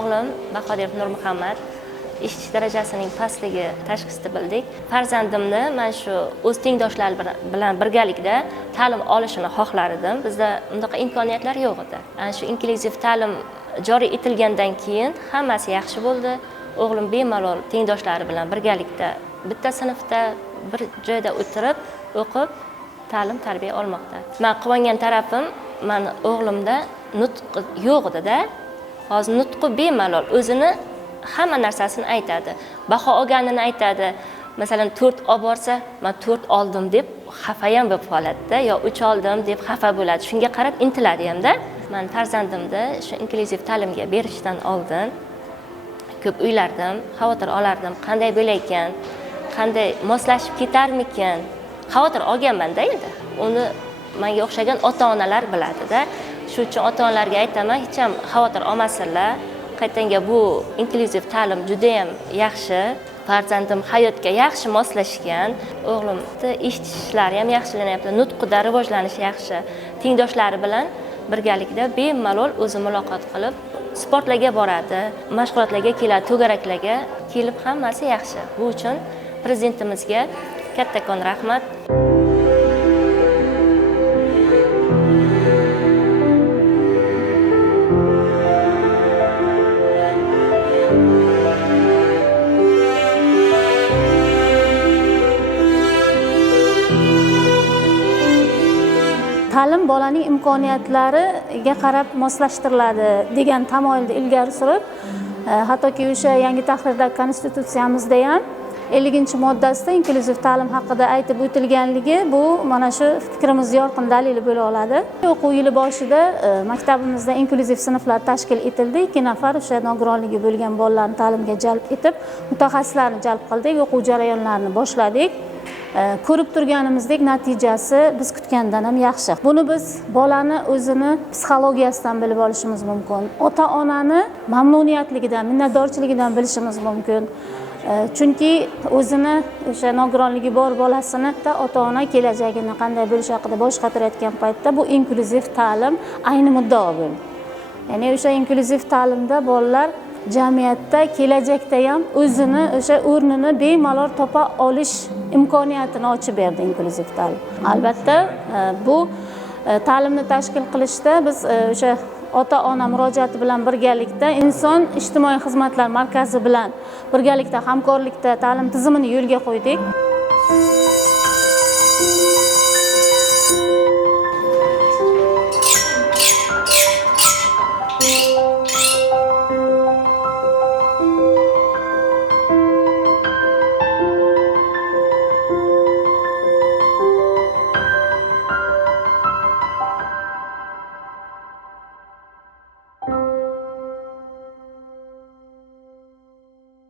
O'g'lim Bahodirov Nurmuhammad eshitish darajasining pastligi tashxisini bildik. Farzandimni men shu o'z tengdoshlari bilan birgalikda ta'lim olishini xohlar edim. Bizda bunday imkoniyatlar yo'q edi. Ana shu inklyuziv ta'lim joriy etilgandan keyin hammasi yaxshi bo'ldi. O'g'lim bemalol tengdoshlari bilan birgalikda bitta sinfda bir joyda o'tirib, o'qib, ta'lim tarbiya olmoqda. Men quvongan tarafim, men o'g'limda nutq yo'q edi-da. Hozir nutqi bemalol o'zini hamma narsasini aytadi. Baho olganini aytadi. Masalan 4 olib borsa, men 4 oldim deb xafa ham bo'lib qoladi-da, yo 3 oldim deb xafa bo'ladi. Shunga qarab intiladi ham-da. Men farzandimni shu inklyuziv ta'limga berishdan oldin ko'p o'ylardim, xavotir olardim, qanday bo'laykan, qanday moslashib ketarmikan. Xavotir olganman-da endi. Uni menga o'xshagan ota-onalar biladi-da. Shu uchun ota-onalarga aytaman, hech ham xavotir olmasinlar. Qaytanga bu inklyuziv ta'lim juda ham yaxshi. Farzandim hayotga yaxshi moslashgan. O'g'limni eshitishlari ham yaxshilanyapti, nutqida rivojlanish yaxshi. Tengdoshlari bilan birgalikda bemalol o'zi muloqot qilib, sportlarga boradi, mashg'ulotlarga keladi, to'garaklarga kelib hammasi yaxshi. Bu uchun prezidentimizga kattakon rahmat. Ta'lim bolaning imkoniyatlariga qarab moslashtiriladi degan tamoyilni ilgari surib, hattoki o'sha yangi tahrirdagi konstitutsiyamizda ham 50-moddasida inklyuziv ta'lim haqida aytib o'tilganligi bu mana shu fikrimiz yorqin dalili bo'la oladi. O'quv yili boshida maktabimizda inklyuziv sinflar tashkil etildi. 2 nafar o'sha nogironligi bo'lgan bolalarni ta'limga jalb etib, mutaxassislarni jalb qildik, o'quv jarayonlarini boshladik. Ko'rib turganimizdek natijasi biz kutgandan ham yaxshi. Buni biz bolani o'zini psixologiyasidan bilib olishimiz mumkin. Ota-onani mamnuniyatligidan, minnatdorchiligidan bilishimiz mumkin. Chunki o'zini o'sha nogironligi bor bolasini ota-ona kelajagini qanday bo'lishi haqida bosh qotirayotgan paytda bu inklyuziv ta'lim ayni muddao bo'ldi. Ya'ni o'sha inklyuziv ta'limda bolalar jamiyatda kelajakda ham o'zini o'sha o'rnini bemalol topa olish imkoniyatini ochib berdi inklyuziv ta'lim. Albatta bu ta'limni tashkil qilishda biz o'sha ota-ona murojaati bilan birgalikda Inson ijtimoiy xizmatlar markazi bilan birgalikda hamkorlikda ta'lim tizimini yo'lga qo'ydik.